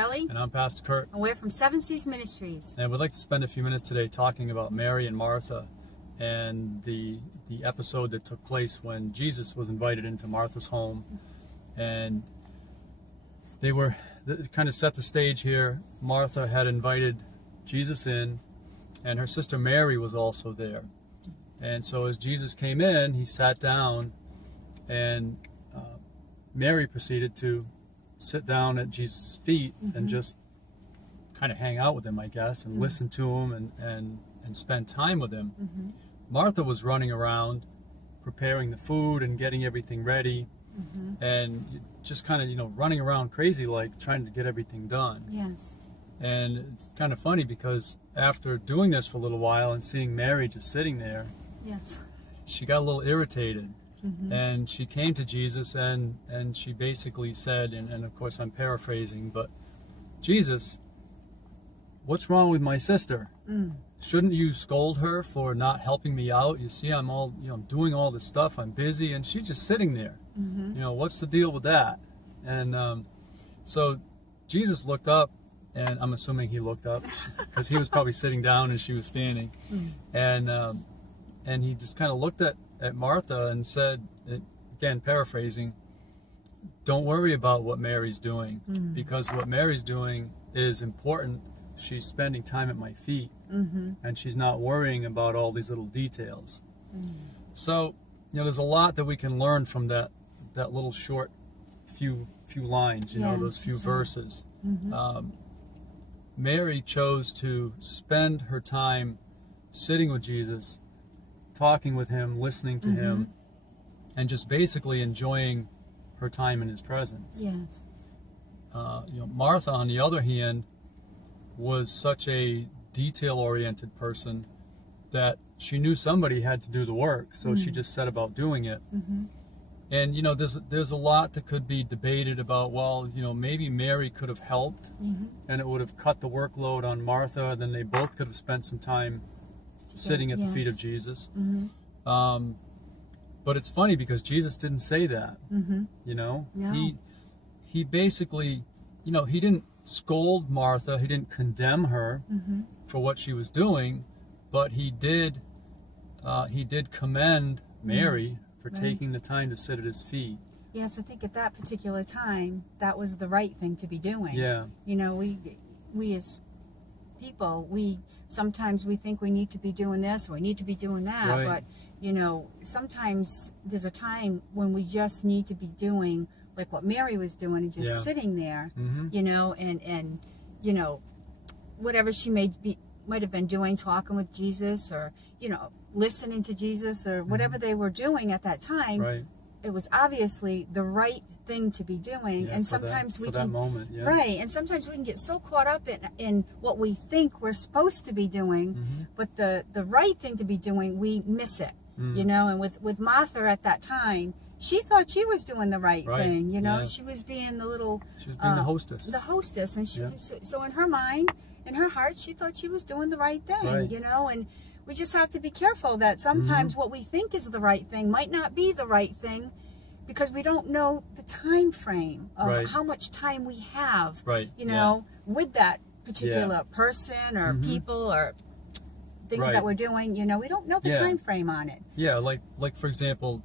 Ellie. And I'm Pastor Curt. And we're from Seven Seas Ministries. And we'd like to spend a few minutes today talking about Mary and Martha and the episode that took place when Jesus was invited into Martha's home. And they were, kind of set the stage here. Martha had invited Jesus in, and her sister Mary was also there. And so as Jesus came in, he sat down, and Mary proceeded to sit down at Jesus' feet and just kind of hang out with him, I guess, and listen to him and spend time with him. Martha was running around preparing the food and getting everything ready, and just kind of, running around crazy, like trying to get everything done. Yes. And it's kind of funny because after doing this for a little while and seeing Mary just sitting there, yes, she got a little irritated. And she came to Jesus and she basically said, and of course I'm paraphrasing, but Jesus, what's wrong with my sister? Shouldn't you scold her for not helping me out? You see, I'm all, I'm doing all this stuff, I'm busy, and she's just sitting there. What's the deal with that? And so Jesus looked up, and I'm assuming he looked up because he was probably sitting down and she was standing, and he just kind of looked at Martha and said, again paraphrasing, don't worry about what Mary's doing, because what Mary's doing is important. She's spending time at my feet, and she's not worrying about all these little details. So, there's a lot that we can learn from that little short few lines, those few verses. Mary chose to spend her time sitting with Jesus, talking with him, listening to him, and just basically enjoying her time in his presence. Yes. Martha, on the other hand, was such a detail-oriented person that she knew somebody had to do the work, so she just set about doing it. And there's a lot that could be debated about, well, maybe Mary could have helped, and it would have cut the workload on Martha, then they both could have spent some time sitting at the feet of Jesus. But it's funny because Jesus didn't say that. No. He basically, he didn't scold Martha, he didn't condemn her for what she was doing, but he did commend Mary for taking the time to sit at his feet. Yes, I think at that particular time, that was the right thing to be doing. Yeah. We as people, sometimes we think we need to be doing this or we need to be doing that, but sometimes there's a time when we just need to be doing like what Mary was doing and just sitting there, and whatever she might have been doing, talking with Jesus, or listening to Jesus, or whatever they were doing at that time. It was obviously the right thing to be doing, and sometimes we can, and sometimes we can get so caught up in what we think we're supposed to be doing, but the right thing to be doing, we miss it, and with Martha at that time, she thought she was doing the right thing, she was being she was being the hostess, and so in her mind, in her heart, she thought she was doing the right thing, and we just have to be careful that sometimes what we think is the right thing might not be the right thing, because we don't know the time frame of how much time we have, with that particular person or people or things that we're doing. We don't know the time frame on it. Yeah, like for example,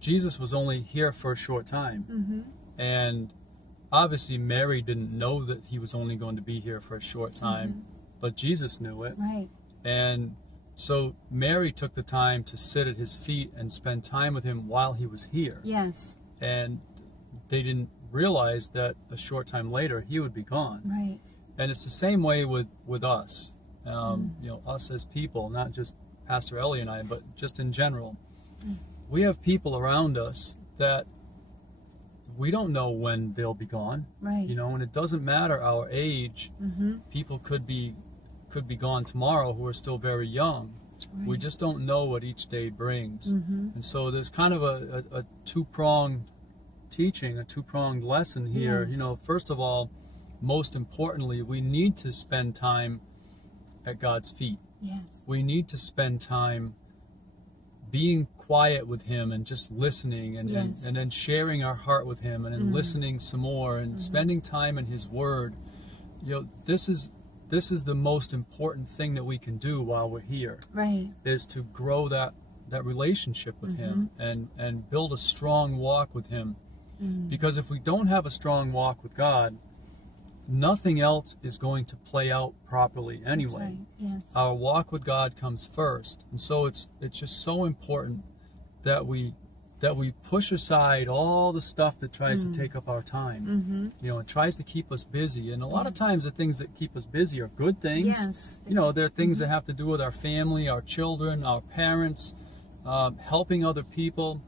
Jesus was only here for a short time, and obviously Mary didn't know that he was only going to be here for a short time, but Jesus knew it. And so Mary took the time to sit at his feet and spend time with him while he was here. Yes. And they didn't realize that a short time later he would be gone. And it's the same way with us, us as people, not just Pastor Ellie and I, but just in general. We have people around us that we don't know when they'll be gone. And it doesn't matter our age. People could be gone tomorrow who are still very young. We just don't know what each day brings. And so there's kind of a two-pronged teaching, a two-pronged lesson here. First of all, most importantly, we need to spend time at God's feet. We need to spend time being quiet with him and just listening and then sharing our heart with him and then listening some more and spending time in his word. This is the most important thing that we can do while we're here. Right. Is to grow that relationship with him and build a strong walk with him. Because if we don't have a strong walk with God, nothing else is going to play out properly anyway. That's right. Yes. Our walk with God comes first. And so it's just so important that we push aside all the stuff that tries to take up our time. It tries to keep us busy. And a lot of times the things that keep us busy are good things. Yes. There are things that have to do with our family, our children, our parents, helping other people.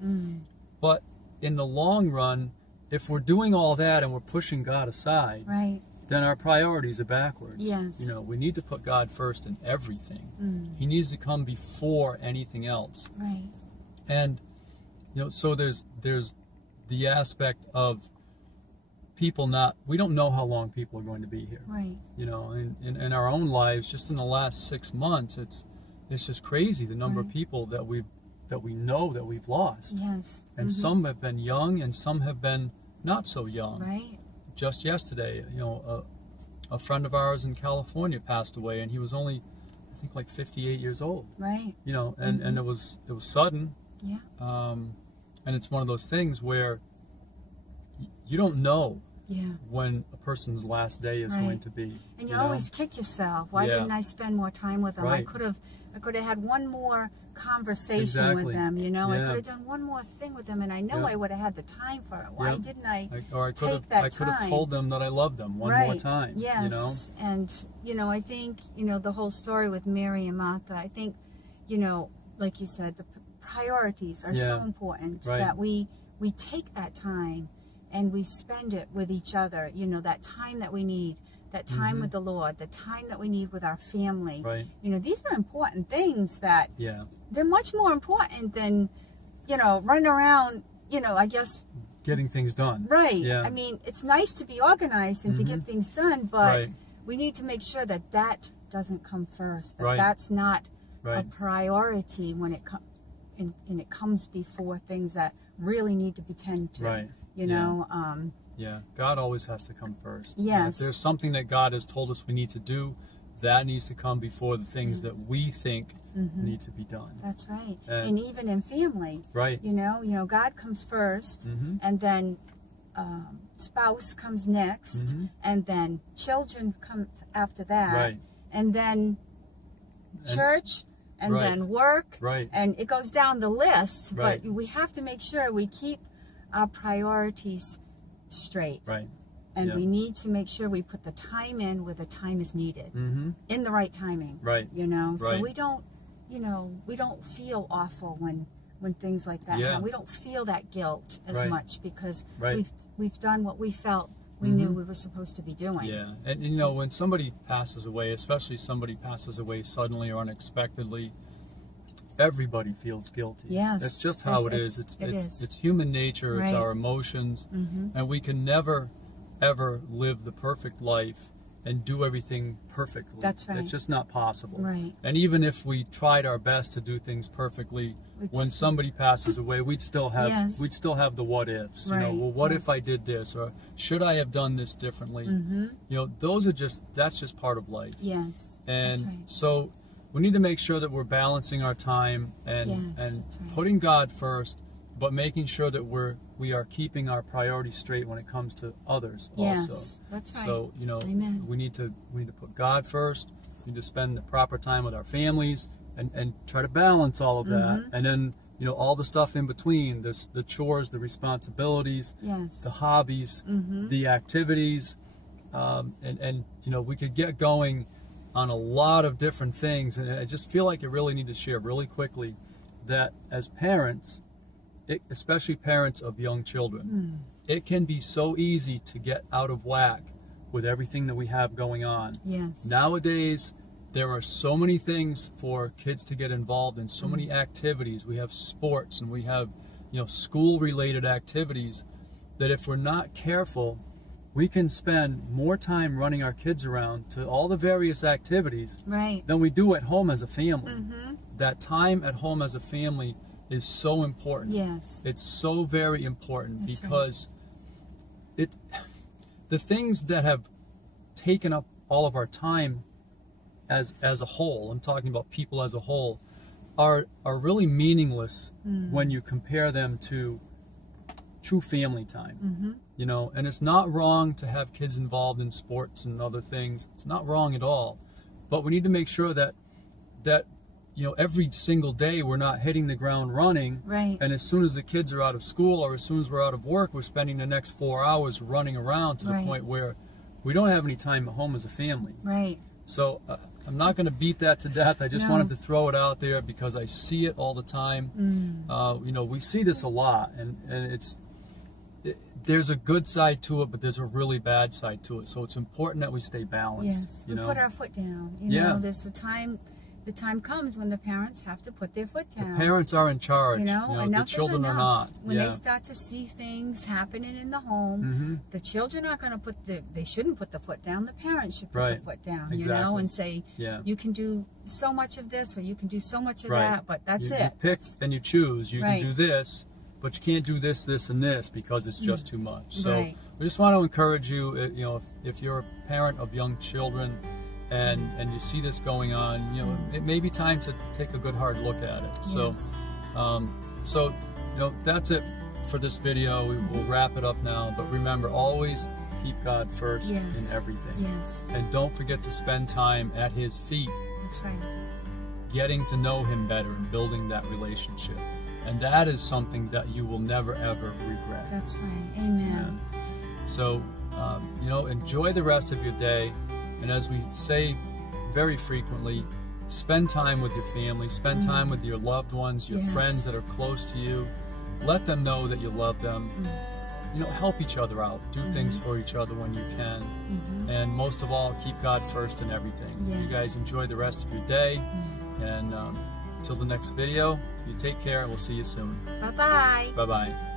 But in the long run, if we're doing all that and we're pushing God aside, right, then our priorities are backwards. Yes. We need to put God first in everything. He needs to come before anything else. Right. And so there's the aspect of people we don't know how long people are going to be here. Right. In our own lives, just in the last 6 months, it's just crazy the number of people that we know that we've lost. Yes. And some have been young and some have been not so young. Right. Just yesterday, a friend of ours in California passed away, and he was only, I think, like 58 years old. Right. And it was sudden. Yeah. And it's one of those things where you don't know when a person's last day is going to be. And you always kick yourself. Why didn't I spend more time with them? Right. I could have had one more conversation with them, I could have done one more thing with them, and I know I would have had the time for it. Why didn't I take that time? I could have told them that I loved them one more time. Yes. And I think the whole story with Mary and Martha, I think like you said, the priorities are so important that we take that time and we spend it with each other, that time that we need, that time with the Lord, the time that we need with our family. Right. These are important things that they're much more important than, running around, I guess. Getting things done. Right. Yeah. I mean, it's nice to be organized and to get things done, but we need to make sure that doesn't come first, that that's not a priority when it comes. And it comes before things that really need to be tended to. Right. God always has to come first. Yes. And if there's something that God has told us we need to do, that needs to come before the things that we think need to be done. That's right. And even in family. Right. God comes first, and then spouse comes next, and then children comes after that, and then church. And then work, and it goes down the list, but we have to make sure we keep our priorities straight. Right. And we need to make sure we put the time in where the time is needed, in the right timing. Right. So we don't, we don't feel awful when things like that happen. We don't feel that guilt as much because we've done what we felt we knew we were supposed to be doing. Yeah, and when somebody passes away, especially somebody passes away suddenly or unexpectedly, everybody feels guilty. Yes, that's just how it is. It's human nature. It's our emotions, and we can never, ever live the perfect life and do everything perfectly. That's right. It's just not possible. Right. And even if we tried our best to do things perftly, when somebody passes away, we'd still have the what ifs. What if I did this, or should I have done this differently? That's just part of life. Yes. And so we need to make sure that we're balancing our time and putting God first, but making sure that we are keeping our priorities straight when it comes to others also. That's right. So Amen. we need to put God first. We need to spend the proper time with our families and try to balance all of that. And then all the stuff in between, the chores, the responsibilities, the hobbies, the activities, and we could get going on a lot of different things. And I just feel like I really need to share really quickly that as parents, especially parents of young children, it can be so easy to get out of whack with everything that we have going on. Yes. Nowadays, there are so many things for kids to get involved in, so many activities. We have sports and we have, school-related activities that if we're not careful, we can spend more time running our kids around to all the various activities than we do at home as a family. That time at home as a family is so important. Yes. It's so very important. That's because the things that have taken up all of our time as a whole, I'm talking about people as a whole, are really meaningless when you compare them to true family time. You know, and it's not wrong to have kids involved in sports and other things. It's not wrong at all. But we need to make sure that you know, every single day we're not hitting the ground running. Right. And as soon as the kids are out of school or as soon as we're out of work, we're spending the next 4 hours running around to the point where we don't have any time at home as a family. Right. So I'm not going to beat that to death. I just wanted to throw it out there because I see it all the time. You know, we see this a lot, and there's a good side to it, but there's a really bad side to it. So it's important that we stay balanced. Yes, you we know? put our foot down. You know, there's the time comes when the parents have to put their foot down. The parents are in charge. You know, the enough children is enough. are not. When they start to see things happening in the home, the children aren't going to they shouldn't put the foot down. The parents should put the foot down, you know, and say, you can do so much of this or you can do so much of that, but that's it. You pick and you choose. You can do this, but you can't do this, this, and this because it's just too much. So we just want to encourage you, you know, if you're a parent of young children, and you see this going on, you know, it may be time to take a good hard look at it. So, so you know, that's it for this video. We'll wrap it up now. But remember, always keep God first in everything. Yes. And don't forget to spend time at His feet. That's right. Getting to know Him better and building that relationship. And that is something that you will never ever regret. That's right. Amen. So, you know, enjoy the rest of your day. And as we say very frequently, spend time with your family, spend time with your loved ones, your friends that are close to you. Let them know that you love them. You know, help each other out. Do things for each other when you can. And most of all, keep God first in everything. You guys enjoy the rest of your day. And till the next video, you take care and we'll see you soon. Bye-bye. Bye-bye.